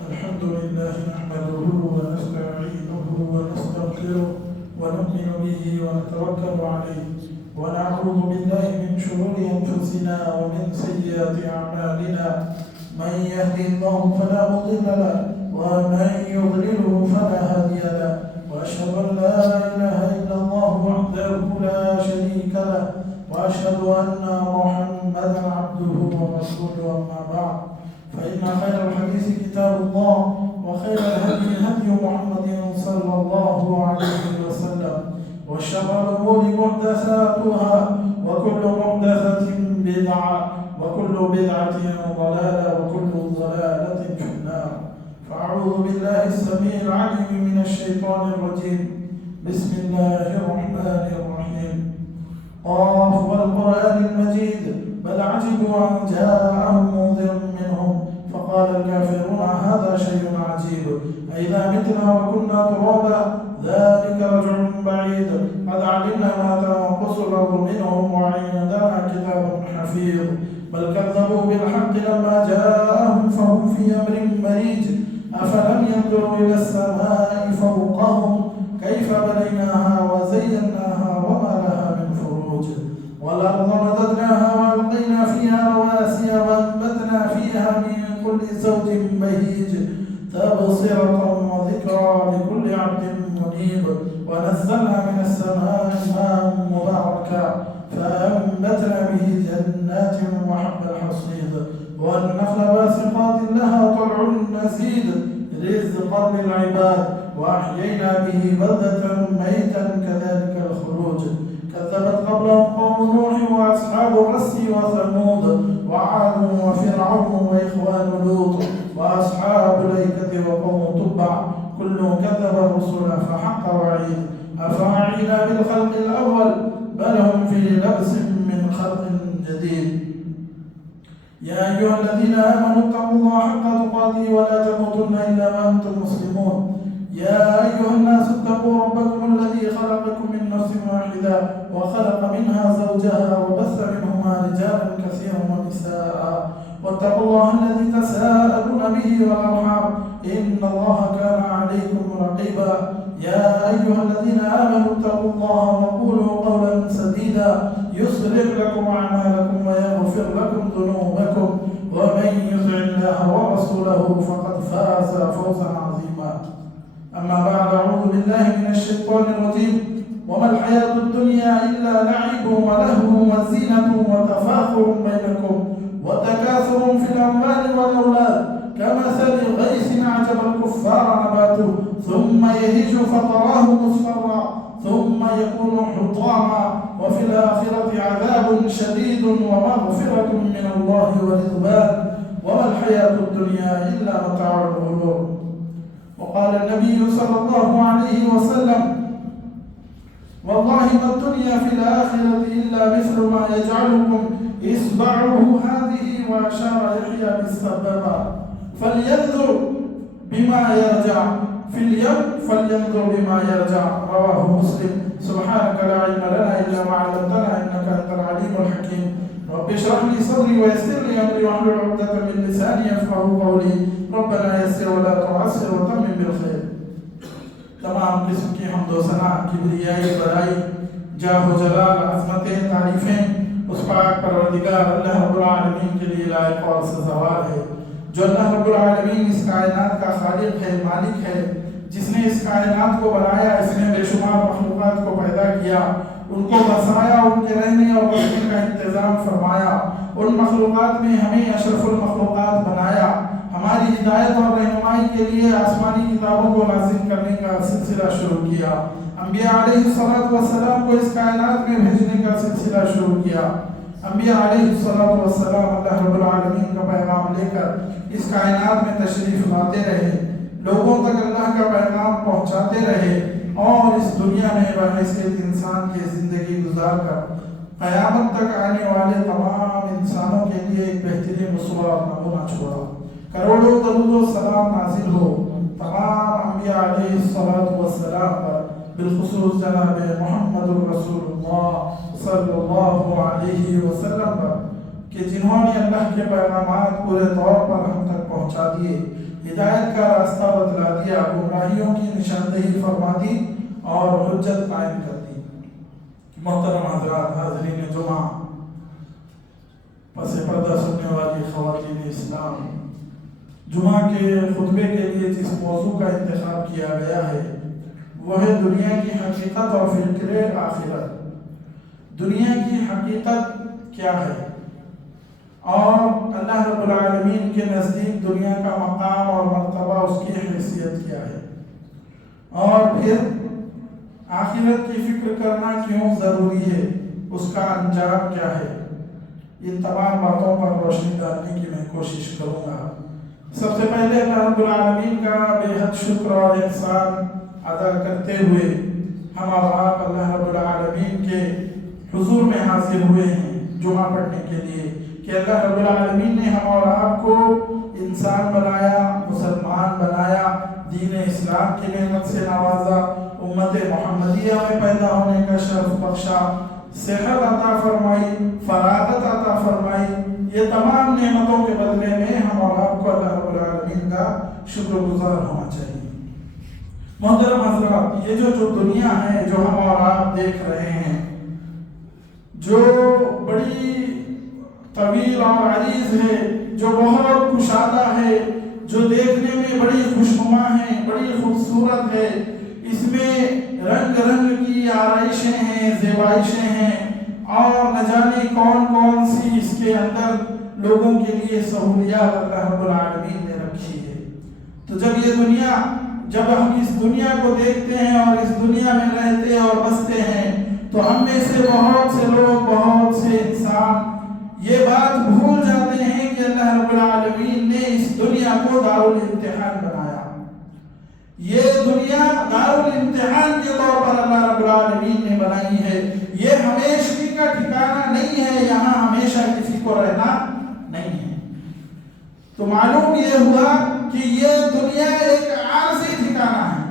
الحمد لله نحمده ونستعينه ونستغفره ونؤمن به ونتوكل عليه ونعوذ بالله من شرور أنفسنا ومن سيئات أعمالنا. من يهده الله فلا مضل له ومن يضلله فلا هادي له، وأشهد أن لا إله إلا الله وحده لا شريك له، وأشهد أن محمدا عبده ورسوله. أما بعد، فإن خير الحديث كتاب الله، وخير الهدي هدي محمد صلى الله عليه وسلم، وشر الأمور محدثاتها، وكل محدثة بدعة، وكل بدعة ضلالة، وكل ضلالة في النار. فأعوذ بالله السميع العليم من الشيطان الرجيم. بسم الله الرحمن الرحيم. قاف والقرآن المجيد بل عجبوا أن جاءهم منذر منهم فقال الكافرون هذا شيء عجيب أئذا متنا وكنا ترابا ذلك رجع بعيد قد علمنا ما تنقص الأرض منهم وعندنا كتاب حفيظ بل كذبوا بالحق لما جاءهم فهم في أمر مريج أفلم ينظروا إلى السماء فوقهم كيف بنيناها وزيناها وما لها من فروج والأرض مددناها وألقينا فيها رواسي وأنبتنا فيها من كل زوج بهيج تبصرة وذكرى لكل عبد منيب ونزلنا من السماء ماء مباركا فأنبتنا به جنات وحب الحصيد والنخل باسقات لها طلع نزيد رزقا للعباد وأحيينا به بلدة ميتا كذلك الخروج كذبت قبلهم قوم نوح وأصحاب الرس وثمود وعاد وفرعون وإخوان لوط وأصحاب الأيكة وقوم تبع كل كذب الرسل فحق وعيد أفعينا بالخلق الأول بل هم في لبس من خلق جديد. يا أيها الذين آمنوا اتقوا الله حق تقاته ولا تموتن إلا وأنتم مسلمون. يا أيها الناس اتقوا ربكم الذي خلقكم من نفس واحدة وخلق منها زوجها وبث منهما رجالا كثيرا ونساء واتقوا الله الذي تساءلون به والأرحام إن الله كان عليكم رقيبا. يا أيها الذين آمنوا اتقوا الله وقولوا قولا سديدا يصلح لكم أعمالكم ويغفر لكم ذنوبكم ومن يطع الله ورسوله فقد فاز فوزا عظيما. أما بعد، أعوذ بالله من الشيطان الرجيم. وما الحياة الدنيا إلا لعب ولهو وزينة وتفاخر بينكم وتكاثر في الأموال والأولاد كمثل غيث أعجب الكفار نباته ثم يهيج فتراه مصفرا ثم يكون حطاما وفي الآخرة عذاب شديد ومغفرة من الله ورضوان وما الحياة الدنيا إلا متاع الغرور. وقال النبي صلى الله عليه وسلم والله ما الدنيا في الآخرة إلا مثل ما يجعلكم إصبعه هذه وأشار يحيى بالسبابة فلينظر بما يرجع في اليوم فلينظر بما يرجع رواه مسلم. سبحانك لا علم لنا إلا ما علمتنا إنك أنت العليم الحكيم. رب اشرح لي صدري ويسر لي أمري واحلل عقدة من لساني يفقهوا قولي. ربنا يسر ولا تعسر وتمم بالخير. تمام قسم کی حمد و ثنا کبریائی بڑائی جاہ و جلال عظمتیں تعریفیں اس پاک پروردگار اللہ رب العالمین کے لیے لائق اور سزاوار ہے جو اللہ رب العالمین اس کائنات کا خالق ہے، مالک ہے، جس نے اس کائنات کو بنایا، اس نے بے شمار مخلوقات کو پیدا کیا، ان کو بسایا، ان کے رہنے اور بسنے کا انتظام فرمایا، ان مخلوقات میں ہمیں اشرف المخلوقات بنایا، ہماری ہدایت اور رہنمائی کے لیے آسمانی کتابوں کو نازل کرنے کا سلسلہ شروع کیا، انبیاء علیہ السلام کو اس کائنات میں بھیجنے کا سلسلہ شروع کیا۔ انبیاء علیہ السلام اللہ رب العالمین کا پیغام لے کر اس کائنات میں تشریف لاتے رہے، لوگوں تک اللہ کا پیغام پہنچاتے رہے اور اس دنیا میں بحیثیت انسان کی زندگی گزار کر قیامت تک آنے والے تمام انسانوں کے لیے ایک بہترین اسوہ اور نمونہ چھوڑا۔ کروڑوں درود و سلام نازل ہو تمام انبیاء علیہ السلام پر، بالخصوص جناب محمد الرسول اللہ صلی اللہ علیہ وسلم پر، کہ جنہوں نے اللہ کے پیغامات پورے طور پر ہم تک پہنچا دیے، ہدایت کا راستہ بتلا دیا، گمراہیوں کی نشاندہی فرما دی اور حجت قائم کر دی۔ محترم حضرات، حاضرین جمعہ، پس پردہ سننے والی خواتین اسلام، جمعہ کے خطبے کے لیے جس موضوع کا انتخاب کیا گیا ہے وہ ہے دنیا کی حقیقت اور فکر آخرت۔ دنیا کی حقیقت کیا ہے اور اللہ رب العالمین کے نزدیک دنیا کا مقام اور مرتبہ، اس کی حیثیت کیا ہے، اور پھر آخرت کی فکر کرنا کیوں ضروری ہے، اس کا انجام کیا ہے۔ ان تمام باتوں پر روشنی ڈالنے کی میں کوشش کروں گا۔ سب سے پہلے اللہ رب العالمین کا بے حد شکر اور احسان ادا کرتے ہوئے ہم اور آپ اللہ رب العالمین کے حضور میں حاضر ہوئے ہیں جمعہ پڑھنے کے لیے کہ اللہ رب العالمین نے ہم اور آپ کو انسان بنایا، مسلمان بنایا، دین اسلام کی نعمت سے نوازا، امت محمدیہ میں پیدا ہونے کا شرف بخشا، صحت عطا فرمائی، فراغت عطا فرمائی۔ یہ تمام نعمتوں کے بدلے میں ہم اور آپ کو اللہ رب العالمین کا شکر گزار ہونا چاہیے۔ محترم حضرات، یہ جو دنیا ہے جو ہم اور آپ دیکھ رہے ہیں، جو بڑی طویل اور عریض ہے، جو بہت کشادہ ہے، جو دیکھنے میں بڑی خوشنما ہے، بڑی خوبصورت ہے، اس میں رنگ رنگ کی آرائشیں ہیں، زیبائشیں ہیں، اور نہ جانے کون کون سی اس کے اندر لوگوں کے لیے سہولیات اللہ رب العالمین نے رکھی ہے۔ تو جب ہم اس دنیا کو دیکھتے ہیں اور اس دنیا میں رہتے اور بستے ہیں تو ہم میں سے بہت سے لوگ، بہت سے انسان یہ بات بھول جاتے ہیں کہ اللہ رب العالمین نے اس دنیا کو دارالامتحان بنایا۔ یہ دنیا دارالامتحان کے طور پر اللہ رب العالمین نے بنائی ہے۔ یہ ہمیشگی کا ٹھکانہ نہیں ہے، یہاں ہمیشہ کسی کو رہنا نہیں ہے۔ تو معلوم یہ ہوا کہ یہ دنیا ایک عارضی ٹھکانہ ہے،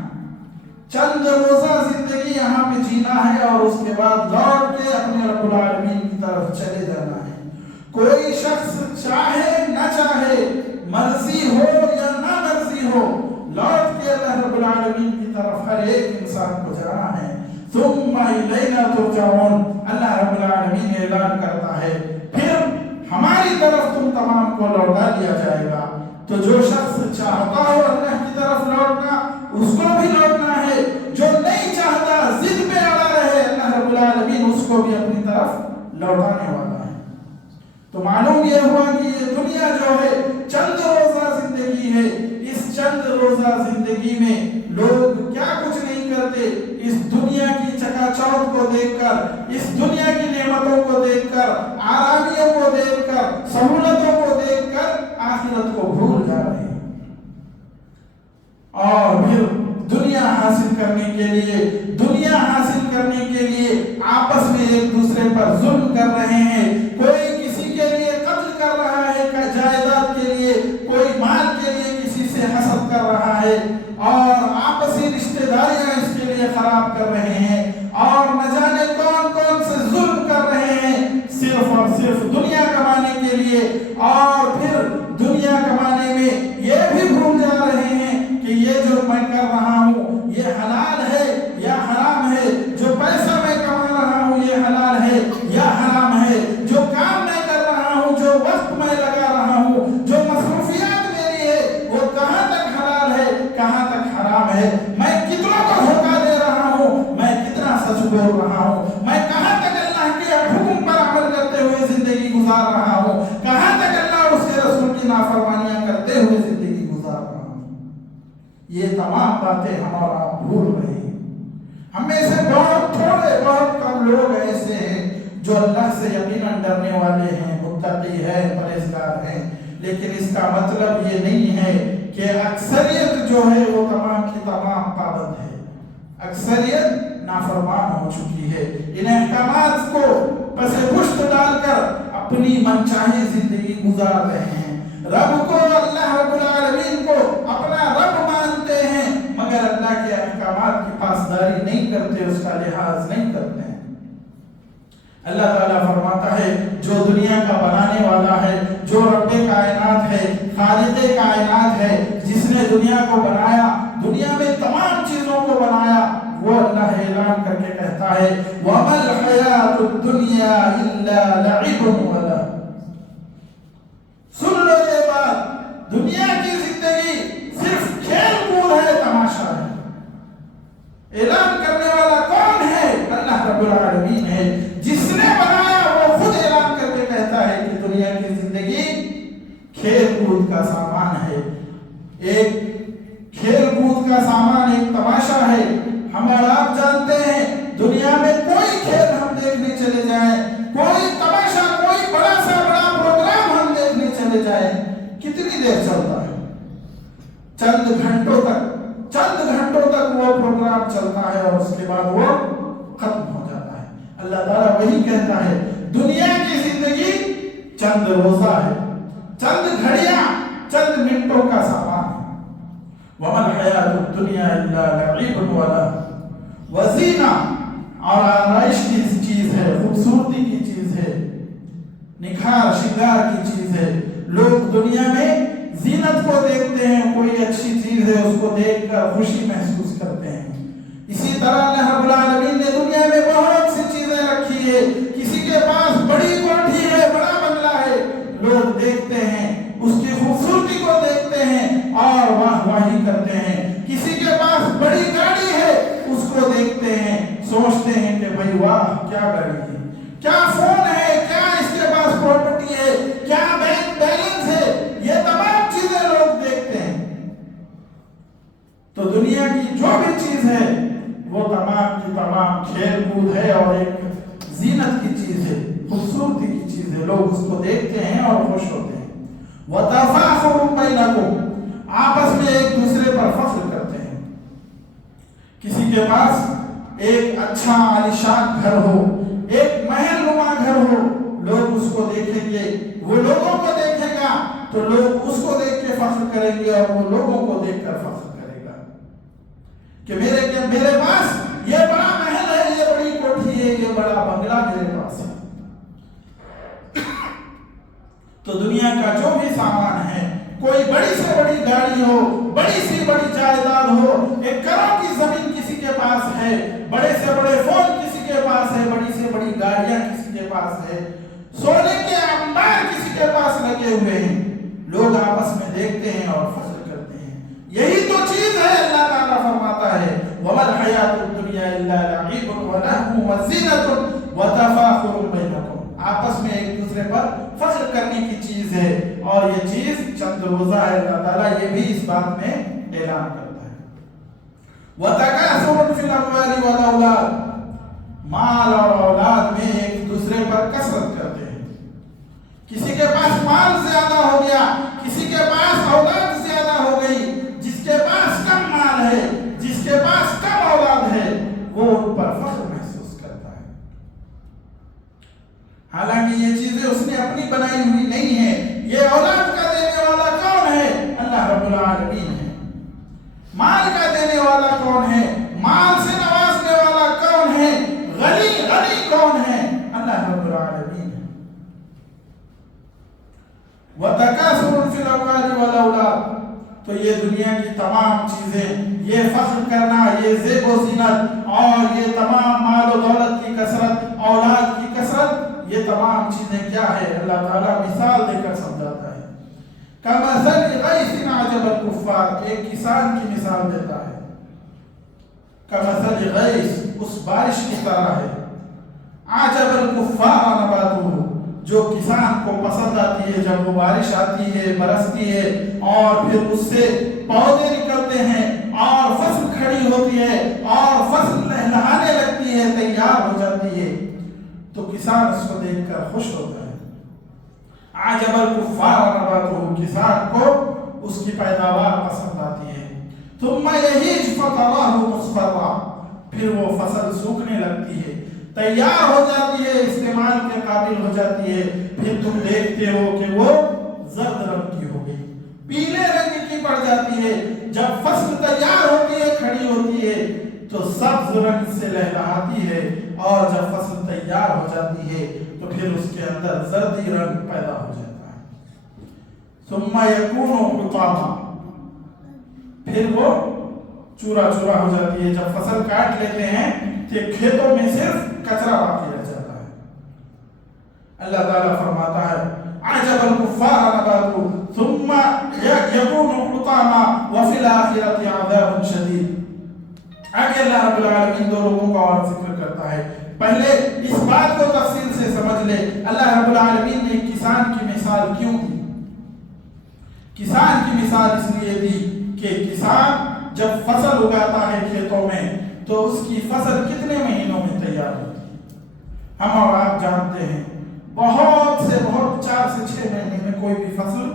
چند روزہ زندگی یہاں پہ جینا ہے اور اس کے بعد لوٹ کے اپنے رب العالمین کی طرف چلے جانا ہے۔ کوئی شخص چاہے نہ چاہے، مرضی ہو یا نہ مرضی ہو، لوٹ کے اللہ رب العالمین کی طرف ہر ایک انسان کو جانا ہے۔ ثم الینا ترجعون، اللہ رب العالمین اعلان کرتا ہے پھر ہماری طرف تم تمام کو لوٹا دیا جائے گا۔ تو جو شخص چاہتا ہو اللہ کی طرف لوٹنا، اس کو بھی لوٹنا ہے، جو نہیں چاہتا ضد پہ اڑا رہے، اللہ رب العالمین اس کو بھی اپنی طرف لوٹانے والا ہے۔ تو معلوم یہ ہوا کہ یہ دنیا جو ہے چند روزہ زندگی ہے۔ اس چند روزہ زندگی میں لوگ کیا کچھ نہیں کرتے، اس دنیا کی چکا چوند کو دیکھ کر، اس دنیا کی نعمتوں کو دیکھ کر، آرامیوں کو دیکھ کر، سہولتوں کو دیکھ کر آخرت کو بھول جا رہے ہیں، اور پھر دنیا حاصل کرنے کے لیے آپس میں ایک دوسرے پر ظلم کر رہے ہیں۔ کوئی کسی کے لیے قتل کر رہا ہے جائیداد کے لیے، کوئی مال کے لیے کسی سے حسد کر رہا ہے، اور آپسی رشتہ داریاں اس کے لیے خراب کر رہے ہیں، اور نہ جانے کون کون سے ظلم کر رہے ہیں، صرف اور صرف دنیا کمانے کے لیے۔ اور پھر دنیا کمانے میں یہ بھی بھول جا رہے ہیں کہ یہ جو میں کر رہا ہوں یہ حلال ہے یا حرام ہے، جو پیسہ میں کما رہا ہوں یہ حلال ہے یا حرام ہے، جو کام میں کر رہا ہوں، جو وقت میں لگا رہا ہوں، جو مصروفیات میری ہے، وہ کہاں تک حلال ہے، کہاں تک حرام ہے، میں کتنا کو دھوکہ دے رہا ہوں، میں کتنا سچ بول رہا ہوں، میں کہاں تک اللہ کے حکم پر عمل کرتے ہوئے زندگی گزار رہا ہوں، کہاں تک اللہ اس کے رسول کی نافرمانیاں کرتے ہوئے زندگی گزار رہا ہوں۔ یہ تمام باتیں ہم اور آپ بھول رہے ہیں۔ ہم میں سے بہت کم لوگ ایسے ہیں جو اللہ سے یقیناً ڈرنے والے ہیں، متقی ہیں، پرہیزگار ہیں، لیکن اس کا مطلب یہ نہیں ہے کہ اکثریت جو ہے وہ تمام کی تمام پابند ہے۔ اکثریت نافرمان ہو چکی ہے، ان احکامات کو پس پشت ڈال کر اپنی منچاہی زندگی گزار رہے ہیں۔ رب کو، اللہ رب العالمین کو اپنا رب مانتے ہیں، مگر اللہ کے احکامات کی پاسداری نہیں کرتے، اس کا لحاظ نہیں کرتے ہیں۔ اللہ تعالیٰ فرماتا ہے جو دنیا کا بنانے والا ہے، جو رب کائنات ہے، خالق کائنات ہے، جس نے دنیا کو بنایا، دنیا میں تمام چیزوں کو بنایا، وہ اللہ اعلان کر کے کہتا ہے وَمَا الْحَيَاةُ الدُّنْيَا إِلَّا لَعِبٌ وَلَهْوٌ۔ سن لو یہ بات، دنیا کی زندگی صرف کھیل کود ہے، تماشا ہے۔ اعلان کرنے والا کون ہے؟ اللہ رب العالمین ہے، جس نے بنایا وہ خود اعلان کر کے کہتا ہے کہ دنیا کی زندگی کھیل کود کا سامان ہے، ایک کھیل کود کا سامان، ایک تماشا ہے۔ ہم اور آپ جانتے ہیں دنیا میں کوئی کھیل ہم دیکھنے چلے جائیں، کوئی تماشا، کوئی بڑا سا بڑا پروگرام ہم دیکھنے چلے جائیں، کتنی دیر چلتا ہے؟ چند گھنٹوں تک وہ پروگرام چلتا ہے اور اس کے بعد وہ ختم ہو جاتا ہے۔ اللہ تعالیٰ وہی کہتا ہے دنیا کی زندگی چند روزہ ہے، چند گھڑیاں، چند منٹوں کا سامان ہے۔ وَمَا الْحَيَاةُ الدُّنْيَا إِلَّا لَعِبٌ وَلَهْوٌ وَزِینَةٌ، اور آرائش کی چیز ہے، خوبصورتی کی چیز ہے، نکھار شنگار کی چیز ہے۔ لوگ دنیا میں زینت کو دیکھتے ہیں، کوئی اچھی چیز ہے اس کو دیکھ کر خوشی محسوس کرتے ہیں۔ اسی طرح اللہ رب العالمین نے دنیا میں بہت سی چیزیں رکھی ہے، کسی کے پاس بڑی کوٹھی ہے، بڑا بنگلہ ہے، لوگ دیکھتے ہیں، اس کی خوبصورتی کو دیکھتے ہیں اور واہ واہی کرتے ہیں۔ کسی کے پاس بڑی گاڑی ہے، اس کو دیکھتے ہیں، سوچتے ہیں کہ بھائی واہ کیا گاڑی ہے، کیا فون ہے، کیا اس کے پاس پراپرٹی ہے، کیا بینک بیلنس ہے، یہ تمام چیزیں لوگ دیکھتے ہیں۔ تو دنیا کی جو بھی چیز ہے وہ تمام کی تمام کھیل کود ہے اور ایک زینت کی چیز ہے، خوبصورتی کی چیز ہے، لوگ اس کو دیکھتے ہیں اور خوش ہوتے ہیں۔ وَتَفَاخُرٌ بَيْنَكُمْ، آپس میں ایک دوسرے پر فخر کرتے ہیں۔ کسی کے پاس ایک اچھا عالیشان گھر ہو، ایک محل نما گھر ہو، لوگ اس کو دیکھیں گے، وہ لوگوں کو دیکھے گا تو لوگ اس کو دیکھ کے فخر کریں گے اور وہ لوگوں کو دیکھ کر فخر کرے گا کہ میرے پاس یہ بڑا محل ہے، یہ بڑی کوٹھی ہے، یہ بڑا بنگلہ میرے پاس ہے۔ تو دنیا کا جو بھی سامان ہے، کوئی بڑی سے بڑی گاڑی ہو، بڑی سی بڑی جائیداد ہو، ایک کروڑ کی زمین کسی کے پاس ہے، بڑے سے بڑے فون کسی کے پاس ہے، بڑی سے بڑی گاڑیاں کسی کے پاس ہے، سونے کے انبار کسی کے پاس لگے ہوئے ہیں، لوگ آپس میں دیکھتے ہیں اور فخر کرتے ہیں۔ یہی تو چیز ہے، اللہ تعالیٰ فرماتا ہے وَمَا الْحَيَاةُ الدُّنْيَا إِلَّا لَعِبٌ وَلَهْوٌ وَزِینَةٌ وَتَفَاخُرٌ بَيْنَكُمْ، آپس میں ایک دوسرے پر فخر کرنے کی چیز ہے، اور یہ چیز چند روزہ ہے۔ اللہ تعالیٰ یہ بھی اس بات میں اعلان کرتا ہے وَتَكَاثُرٌ فِي الْأَمْوَالِ وَالْأَوْلَادِ، مال اور اولاد میں ایک دوسرے پر کثرت کرتے ہیں۔ کسی کے پاس مال زیادہ ہو گیا، کسی کے پاس اولاد زیادہ ہو گئی، جس کے پاس کم مال ہے، جس کے پاس کم اولاد ہے، وہ ان پر فخر محسوس کرتا ہے، حالانکہ یہ چیزیں اس نے اپنی بنائی ہوئی نہیں ہے۔ یہ اولاد کا دینے والا کون ہے؟ اللہ رب العالمین ہے۔ مال کا دینے والا کون ہے؟ مال سے نوازنے والا کون ہے؟ غنی کون ہے؟ اللہ رب العالمین ہے۔ وَتَكَاثُرٌ فِي الْأَمْوَالِ وَالْأَوْلَادِ، تو یہ دنیا کی تمام چیزیں، یہ فخر کرنا، یہ زیب و زینت اور یہ تمام مال و دولت کی کثرت، اولاد کی کثرت، یہ تمام چیزیں کیا ہے؟ اللہ تعالیٰ مثال دے کر سمجھاتا ہے۔ كَمَثَلِ غَيْثٍ أَعْجَبَ الْكُفَّارَ، ایک کسان کی مثال دیتا ہے۔ كَمَثَلِ غَيْثٍ، اس بارش کی طرح ہے، أَعْجَبَ الْكُفَّارَ نَبَاتُهُ، جو کسان کو پسند آتی ہے، جب وہ بارش آتی ہے، برستی ہے اور پھر اس سے پودے نکلتے ہیں اور فصل کھڑی ہوتی ہے اور فصل لہلہانے لگتی ہے، تیار ہو جاتی ہے، تو کسان اس کو دیکھ کر خوش ہوتا ہے۔ عجب الکفار نباتہ، کسان کو اس کی پیداوار پسند آتی ہے۔ ثم یہیج فتراه مصفرا، پھر وہ فصل سوکھنے لگتی ہے، تیار ہو جاتی ہے، استعمال کے قابل ہو جاتی ہے، پھر تم دیکھتے ہو کہ وہ زرد رنگ کی ہو گئی، پیلے رنگ کی پڑ جاتی ہے۔ جب فصل تیار ہوتی ہے، کھڑی ہوتی ہے، تو سبز رنگ سے لہلاتی ہے، اور جب فصل تیار ہو جاتی ہے تو پھر اس کے اندر زردی رنگ پیدا ہو جاتا ہے. ثم یکون حطاما، پھر وہ چورا چورا ہو جاتی ہے. جب فصل کاٹ لیتے ہیں تو کھیتوں میں صرف کچرا باقی رہ جاتا ہے. اللہ تعالیٰ فرماتا ہے عجب الکفار نباتو ثم یکون حطاما وفی الاخرۃ عذاب شدید. آگے اللہ رب العالمین دو لوگوں کا اور ذکر کرتا ہے. پہلے اس بات کو تفصیل سے سمجھ لے اللہ رب العالمین نے کسان کی مثال کیوں دی. کسان کی مثال اس لیے دی کہ کسان جب فصل اگاتا ہے کھیتوں میں تو اس کی فصل کتنے مہینوں میں تیار ہوتی ہے؟ ہم اور آپ جانتے ہیں بہت 4 سے 6 مہینے میں کوئی بھی فصل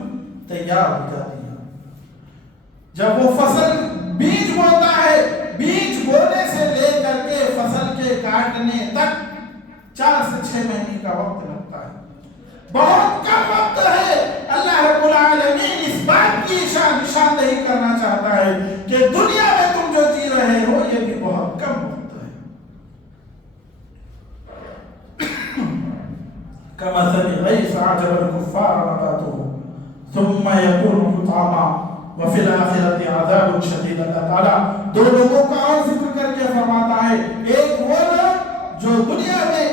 تیار ہو جاتی ہے. جب وہ فصل بیج بوتا ہے، بیج بونے سے لے کر کے فصل کے کاٹنے تک 4 سے 6 مہینے کا وقت لگتا ہے. بہت کم وقت ہے. اللہ رب العالمین اس بات کی نشاندہی کرنا چاہتا ہے کہ دنیا میں تم جو جی رہے ہو یہ بھی بہت کم وقت ہے. کمثل غیث اعجب الکفار نباتہ ثم یکون حطاما وفی الآخرۃ عذاب شدید. اللہ تعالیٰ دو لوگوں کا اور ذکر کر کے فرماتا ہے. ایک وہ لوگ جو دنیا میں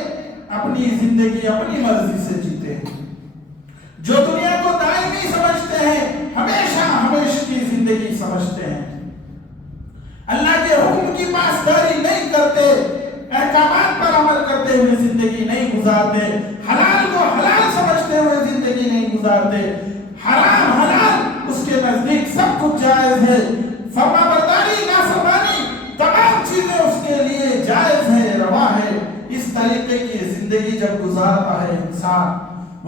اپنی زندگی اپنی مرضی سے جیتے ہیں، جو دنیا کو دائمی سمجھتے ہیں، ہمیشہ کی زندگی سمجھتے ہیں، اللہ کے حکم کی پاسداری نہیں کرتے، احکامات پر عمل کرتے ہوئے زندگی نہیں گزارتے، حلال کو حلال سمجھتے ہوئے زندگی نہیں گزارتے، حرام حلال اس کے نزدیک سب کچھ جائز ہے، فرما برداری نافرمانی تمام چیزیں اس کے لیے جائز ہے، روا ہے. اس طریقے کی زندگی جب گزارتا ہے انسان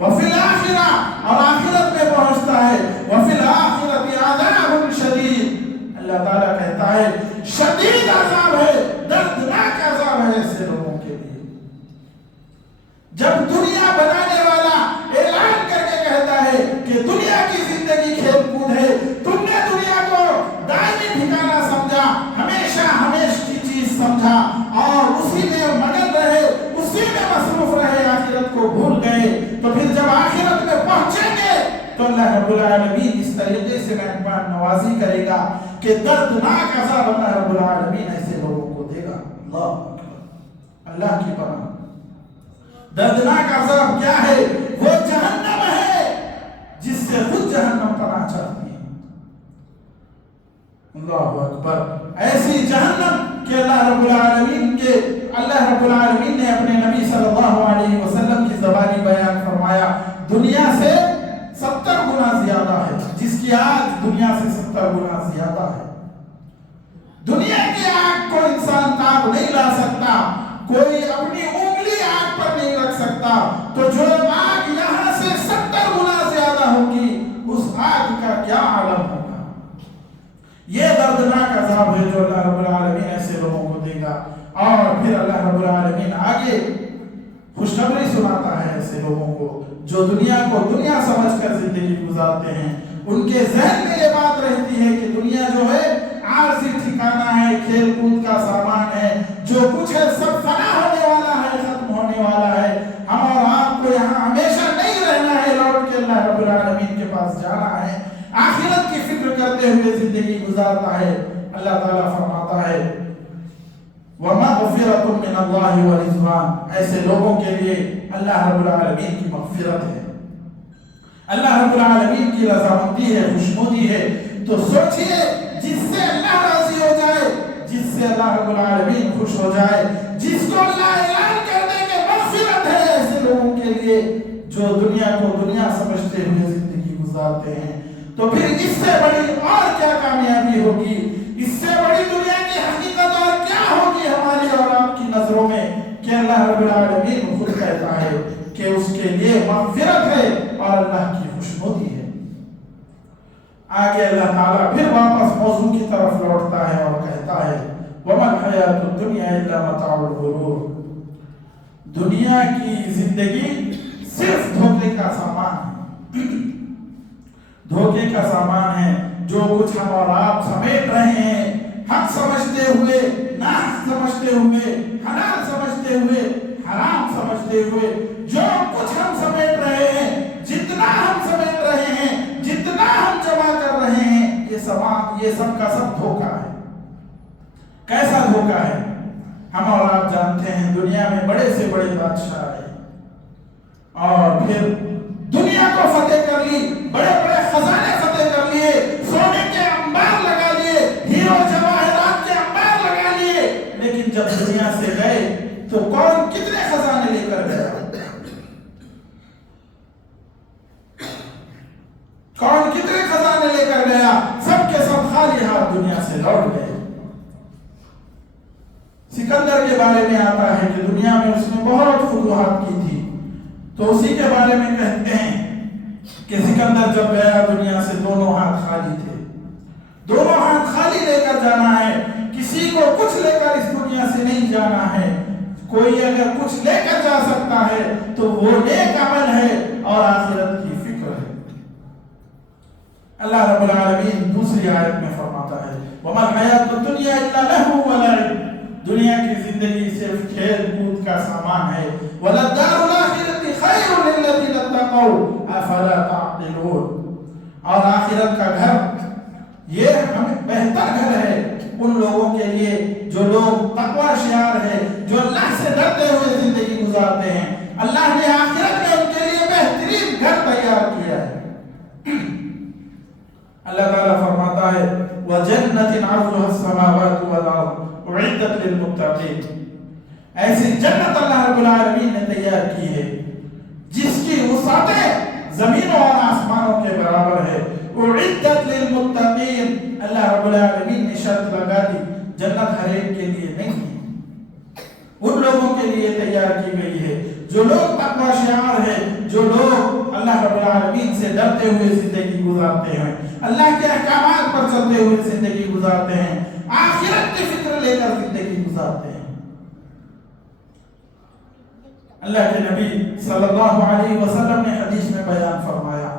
وفی الآخرہ اور آخرت میں پہنچتا ہے وفی الآخرۃ عذاب شدید. اللہ تعالیٰ کہتا ہے شدید عذاب ہے، دردناک عذاب ہے ایسے لوگوں کے لیے. جب دنیا بنانے والا اعلان کر کے کہتا ہے کہ دنیا کی زندگی کھیل کود ہے، تم نے دنیا کو دائمی ٹھکانہ سمجھا، ہمیشہ کی چیز سمجھا اور اسی میں مگن رہے، اسی میں مصروف رہے، آخرت کو بھول گئے، تو پھر جب آخرت میں پہنچیں گے تو اللہ رب العالمین اس طریقے سے مہمان نوازی کرے گا کہ دردناک عذاب اللہ رب العالمین ایسے لوگوں کو دے گا. اللہ اکبر، اللہ کی پناہ. دردناک عذاب کیا ہے؟ وہ جہنم ہے جس سے خود جہنم پناہ چاہتی ہے. اللہ اکبر. ایسی جہنم کہ اللہ رب العالمین نے اپنے نبی صلی اللہ علیہ وسلم کی زبانی بیان فرمایا دنیا سے 70 گنا زیادہ ہے، جس کی آگ دنیا سے 70 گنا زیادہ ہے. دنیا کی آگ کو انسان تاب نہیں لا سکتا، کوئی اپنی انگلی آگ پر نہیں رکھ سکتا، تو جو آگ یہاں سے 70 گنا زیادہ ہوگی اس آگ کا کیا عالم ہوگا. یہ دردناک عذاب ہے جو اللہ رب العالمین ایسے لوگوں کو دے گا. اور پھر اللہ رب العالمین آگے خوشخبری سناتا ہے ایسے لوگوں کو جو دنیا کو دنیا سمجھ کر زندگی گزارتے ہیں. ان کے ذہن میں یہ بات رہتی ہے کہ دنیا جو ہے عارضی ٹھکانہ ہے، کھیل کود کا سامان ہے، جو کچھ ہے سب فنا ہونے والا ہے، ختم ہونے والا ہے. ہم اور آپ کو یہاں ہمیشہ نہیں رہنا ہے، لوٹ کے اللہ رب العالمین کے پاس جانا ہے. آخرت کی فکر کرتے ہوئے زندگی گزارتا ہے. اللہ تعالیٰ فرماتا ہے وَمَغْفِرَةٌ مِّنَ اللَّهِ وَرِضْوَانٌ. ایسے لوگوں کے لیے اللہ رب العالمین کی مغفرت ہے، اللہ رب العالمین کی رضامندی ہے، خوشنودی ہے. تو سوچئے جس سے اللہ راضی ہو جائے، جس سے اللہ رب العالمین خوش ہو جائے، جس کو اللہ اعلان کر دے کہ مغفرت ہے ایسے لوگوں کے لیے جو دنیا کو دنیا سمجھتے ہوئے زندگی گزارتے ہیں، تو پھر اس سے بڑی اور کیا کامیابی ہوگی، اس سے بڑی دنیا کی حقیقت اور کیا ہوگی ہماری اور آپ کی نظروں میں کہ اللہ رب العالمین خود کہتا ہے کہ اس کے لیے مغفرت ہے اور اللہ کی خوشنودی ہے. آگے اللہ تعالیٰ پھر واپس موضوع کی طرف لوٹتا ہے اور کہتا ہے وَمَا الْحَيَاةُ الدُّنْيَا إِلَّا مَتَاعُ الْغُرُورِ. دنیا کی زندگی صرف دھوکے کا سامان ہے، دھوکے کا سامان ہے. جو کچھ ہم اور آپ سمیٹ رہے ہیں، حق سمجھتے ہوئے، ناحق سمجھتے ہوئے، حلال سمجھتے ہوئے، حرام سمجھتے ہوئے جو کچھ ہم سمیٹ رہے ہیں، جتنا ہم سمیٹ رہے ہیں، جتنا ہم جمع کر رہے ہیں، یہ سب کا سب دھوکہ ہے۔ کیسا دھوکہ ہے؟ ہم اور آپ جانتے ہیں دنیا میں بڑے سے بڑے بادشاہ آئے اور پھر دنیا کو فتح کر لی، بڑے بڑے خزانے فتح کر لیے، سونے کے انبار لگا لیے، ہیرو جواہرات کے انبار لگا لیے، لیکن جب دنیا سے گئے تو کون کتنے خزانے لے کر گیا؟ کون کتنے خزانے لے کر گیا؟ سب کے سب خالی ہاتھ دنیا سے لوٹ گئے۔ سکندر کے بارے میں آتا ہے کہ دنیا میں اس نے بہت فتوحات کی تھی، تو اسی کے بارے میں کہتے ہیں کہ سکندر جب گیا دنیا سے دونوں ہاتھ خالی تھے۔ دونوں ہاتھ خالی لے کر جانا ہے، کسی کو کچھ لے کر اس دنیا سے نہیں جانا ہے۔ کوئی اگر کچھ لے کر جا سکتا ہے تو وہ نیک عمل ہے اور آخرت کی فکر ہے۔ اللہ رب العالمین دوسری آیت میں فرماتا ہے وَمَا الْحَيَاةُ الدُّنْيَا إِلَّا لَهْوٌ وَلَعِبٌ، دنیا کی زندگی صرف کھیل کود کا سامان ہے۔ وَلَلدَّارُ الْآخِرَةُ خَيْرٌ لِلَّذِينَ اتَّقَوْا أَفَلَا تَعْقِلُونَ، اور آخرت کا گھر یہ بہتر گھر ہے ان لوگوں کے لیے جو لوگ تقوی شعار ہے، جو اللہ سے ڈرتے ہوئے زندگی گزارتے ہیں۔ اللہ نے آخرت میں ان کے لیے بہترین گھر تیار کیا ہے۔ اللہ تعالیٰ فرماتا ہے وَجَنَّةٍ عَرْضُهَا السَّمَاوَاتُ وَالْأَرْضُ أُعِدَّتْ لِلْمُتَّقِينَ، ایسی جنت اللہ رب العالمین نے تیار کی ہے جس کی وسعتیں زمینوں اور آسمانوں کے برابر ہے۔ اعدت للمتقین، اللہ رب العالمین نے شرط لگا دی جنت ہر ایک کے لیے نہیں ہے، ان لوگوں کے لیے تیار کی گئی ہے جو لوگ تقوی شعار ہے، جو لوگ اللہ رب العالمین سے ڈرتے ہوئے زندگی گزارتے ہیں، اللہ کے احکامات پر چلتے ہوئے زندگی گزارتے ہیں، آخرت کی فکر لے کر زندگی گزارتے ہیں۔ اللہ کے نبی صلی اللہ علیہ وسلم نے حدیث میں بیان فرمایا،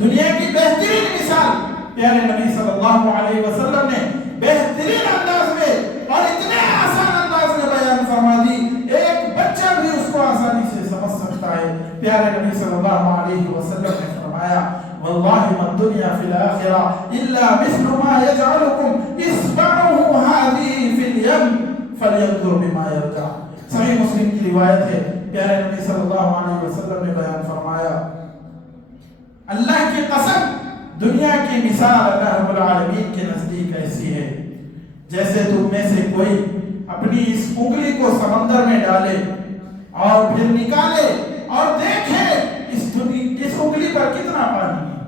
دنیا کی بہترین مثال پیارے نبی صلی اللہ علیہ وسلم نے بہترین انداز میں اور اتنے آسان انداز میں بیان فرما دی، ایک بچہ بھی اس کو آسانی سے سمجھ سکتا ہے۔ پیارے نبی صلی اللہ علیہ وسلم نے فرمایا واللہ ما الدنیا فی الآخرہ الا مثل ما یجعلکم اصبعہ هذه فی الیم فلینظر بما یرجع، صحیح مسلم کی روایت ہے۔ پیارے نبی صلی اللہ علیہ وسلم نے بیان فرمایا اللہ کی قسم دنیا کی مثال اللہ رب العالمین کے نزدیک ایسی ہے جیسے تم میں سے کوئی اپنی اس انگلی کو سمندر میں ڈالے اور پھر نکالے اور دیکھے اس انگلی پر کتنا پانی ہے۔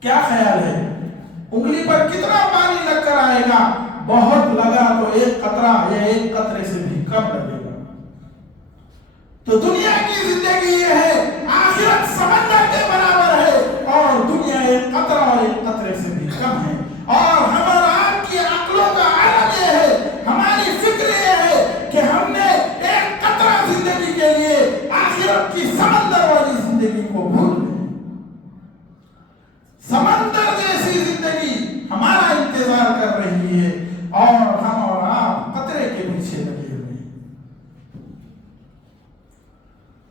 کیا خیال ہے انگلی پر کتنا پانی لگ کر آئے گا؟ بہت لگا تو ایک قطرہ یا ایک قطرے سے بھی کم لگے گا۔ تو دنیا کی زندگی یہ ہے، آخرت سمندر کے برابر ہے اور دنیا ایک قطرہ اور ایک قطرے سے بھی کم ہے۔ اور ہمارا آپ کی عقلوں کا عالم یہ ہے، ہماری فکر یہ ہے کہ ہم نے ایک قطرہ زندگی کے لیے آخرت کی سمندر والی زندگی کو بھول گئے۔ سمندر جیسی زندگی ہمارا انتظار کر رہی ہے اور ہم اور آپ قطرے کے پیچھے لگے ہوئے ہیں۔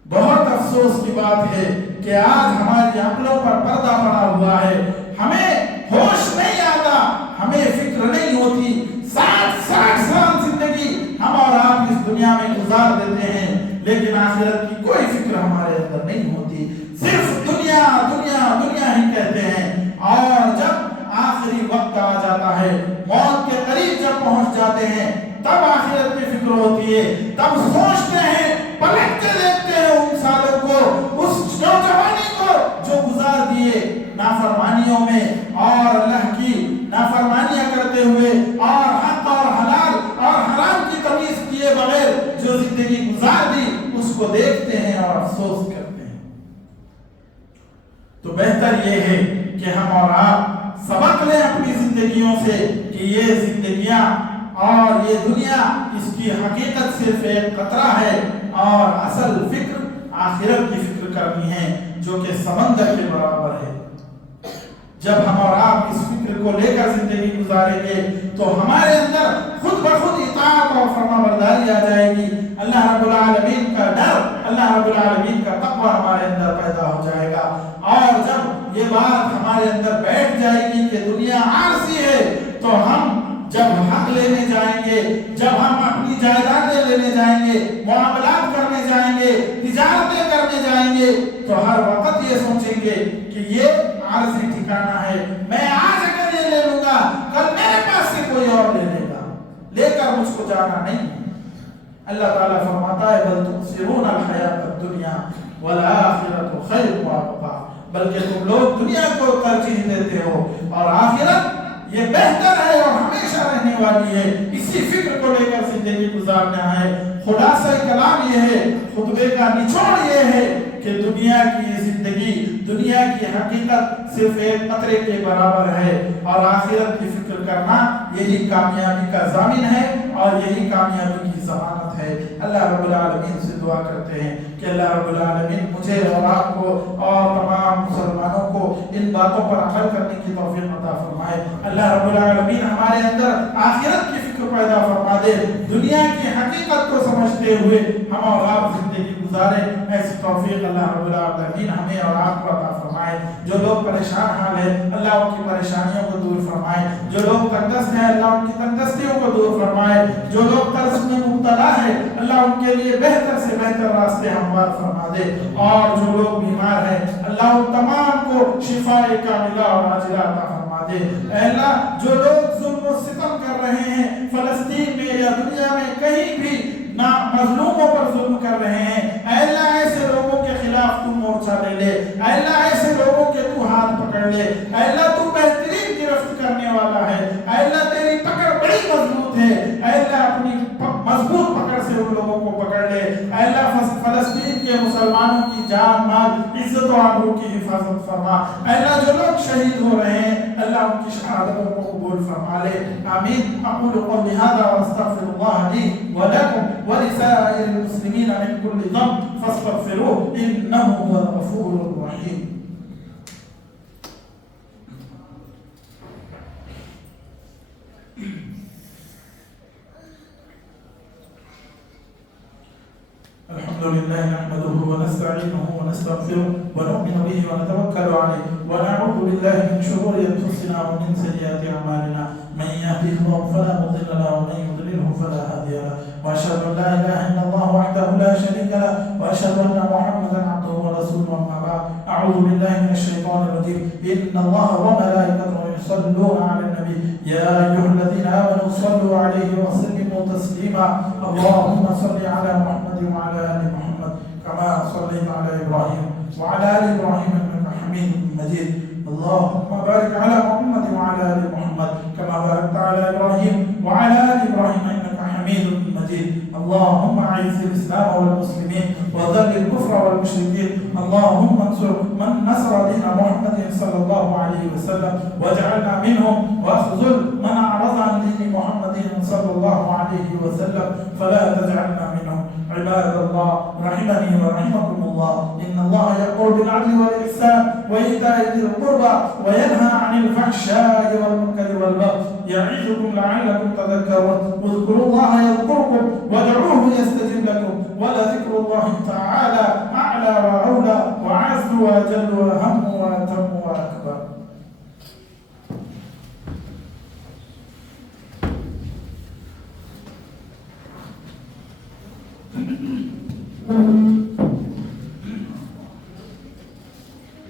بہت افسوس کی بات ہے کہ آج ہماری عقلوں پر پردہ پڑا ہوا ہے، ہمیں ہوش نہیں آتا، ہمیں فکر نہیں ہوتی۔ 60 سال زندگی ہم اور آپ اس دنیا میں گزار دیتے ہیں لیکن آخرت کی کوئی فکر ہمارے اندر نہیں ہوتی، صرف دنیا دنیا دنیا ہی کہتے ہیں۔ اور جب آخری وقت آ جاتا ہے، موت کے قریب جب پہنچ جاتے ہیں، تب آخرت کی فکر ہوتی ہے، تب سوچتے ہیں، پلٹ کے دیکھتے ہیں ان سالوں کو، اس نوجوانی کو جو گزار دیے نافرمانیوں میں اور اللہ کی نافرمانیاں کرتے ہوئے اور حق اور حلال اور حرام کی تمیز کیے بغیر جو زندگی گزار دی، اس کو دیکھتے ہیں اور افسوس کرتے ہیں۔ تو بہتر یہ ہے کہ ہم اور آپ سبق لیں اپنی زندگیوں سے کہ یہ زندگیاں اور یہ دنیا اس کی حقیقت صرف ایک قطرہ ہے اور اصل فکر آخرت کی فکر کرنی ہے جو کہ سمندر کے برابر ہے۔ جب ہم اور آپ اس فکر فکر کو لے کر زندگی گزاریں گے تو ہمارے اندر خود بخود اطاعت اور فرما برداری آ جائے گی. اللہ رب العالمین کا ڈر، اللہ رب العالمین کا تقوی ہمارے اندر پیدا ہو جائے گا. اور جب یہ بات ہمارے اندر بیٹھ جائے گی کہ دنیا عارضی ہے، تو ہم جب حق لینے جائیں گے، جب ہم اپنی جائیدادیں لینے جائیں گے، معاملات کرنے جائیں گے، تجارتیں کرنے جائیں گے، تو ہر وقت یہ سوچیں گے کہ یہ عارضی ٹھکانہ ہے، میں آج اگر یہ لے لوں گا کل میرے پاس سے کوئی اور لے لے گا، لے کر مجھ کو جانا نہیں. اللہ تعالیٰ فرماتا ہے بل تؤثرون الحیات الدنیا والآخرۃ خیر وابقیٰ، بلکہ تم لوگ دنیا کو ترجیح دیتے ہو اور آخرت یہ بہتر ہے اور ہمیشہ رہنے والی ہے. اسی فکر کو لے کر زندگی گزارنا ہے. خلاصہ کلام یہ ہے، خطبے کا نچوڑ یہ ہے کہ دنیا کی یہ زندگی، دنیا کی حقیقت صرف ایک قطرے کے برابر ہے، اور آخرت کی فکر کرنا یہی کامیابی کا ضامن ہے اور یہی کامیابی کی ضمانت ہے. اللہ رب العالمین سے دعا کرتے ہیں کہ اللہ رب العالمین مجھے اور آپ کو اور تمام مسلمانوں کو ان باتوں پر عمل کرنے کی توفیق عطا فرمائے. اللہ رب العالمین ہمارے اندر آخرت کی فکر پیدا فرما دے، دنیا کی حقیقت کو سمجھتے ہوئے ہم اور آپ زندگی گزارے. ایسی توفیق اللہ رب العالمین ہمیں اور آپ کو عطا فرمائے. جو لوگ پریشان حال ہیں اللہ ان کی پریشانیوں کو دور فرمائے، جو لوگ تنگست ہیں اللہ ان کی تنگستیوں کو دور فرمائے، جو لوگ قرض میں مبتلا ہیں اللہ ان کے لیے بہتر سے بہتر راستے ہموار فرما دے، اور جو لوگ بیمار ہیں اللہ ان تمام کو شفاء کاملہ اور عاجلہ عطا فرما دے. اے اللہ جو لوگ ظلم و ستم کر رہے ہیں فلسطین میں یا دنیا میں کہیں بھی مظلوموں پر ظلم کر رہے ہیں، اے اللہ ایسے لوگوں کے خلاف تو مورچہ لے لے، اے اللہ ایسے لوگوں کے تو ہاتھ پکڑ لے، اے اللہ تو بہترین گرفت کرنے والا ہے، اے اللہ تیری پکڑ بڑی مضبوط ہے، اے اللہ اپنی مضبوط پکڑ سے ان لوگوں کو پکڑ لے. اے اللہ فلسطین کے مسلمانوں کی جان مال عزت و آبرو کی حفاظت فرما. اے اللہ جو لوگ شہید ہو رہے ہیں اللہ ان کی شہادتوں کو قبول فرما لے. آمین. اقول قولی هذا واستغفر الله لي ولكم ولسائر المسلمين من كل ذنب فاستغفروه انه هو الغفور الرحيم. الحمد لله نحمده ونستعينه ونستغفره ونؤمن به ونتوكل عليه ونعوذ بالله من شرور انفسنا ومن سيئات اعمالنا من يهده الله فلا مضل له ومن يضلله فلا هادي له واشهد ان لا اله الا الله وحده لا شريك له واشهد ان محمدا عبده ورسوله. اما بعد اعوذ بالله من الشيطان الرجيم ان الله وملائكته يصلون على النبي يا ايها الذين امنوا صلوا عليه وسلموا تسليما. اللهم صل على محمد وعلى ال محمد كما صليت على ابراهيم وعلى ال ابراهيم انك حميد مجيد. اللهم بارك على محمد وعلى ال محمد كما باركت على ابراهيم وعلى ال ابراهيم انك حميد مجيد. اللهم اعز الاسلام والمسلمين وذل الكفر والمشركين. اللهم انصر من نصر دين محمد صلى الله عليه وسلم واجعلنا منهم واخذل من اعرض عن دين محمد صلى الله عليه وسلم فلا تجعلنا منهم. عباد الله رحمني ورحمكم الله إن الله يأمر بالعدل والإحسان وإيتاء ذي القربى وينهى عن الفحشاء والمنكر والبغي يعظكم لعلكم تذكرون. اذكروا الله يذكركم وادعوه يستجب لكم ولذكر الله تعالى أعلى وأولى وأعز وأجل وأهم وأتم وأكبر.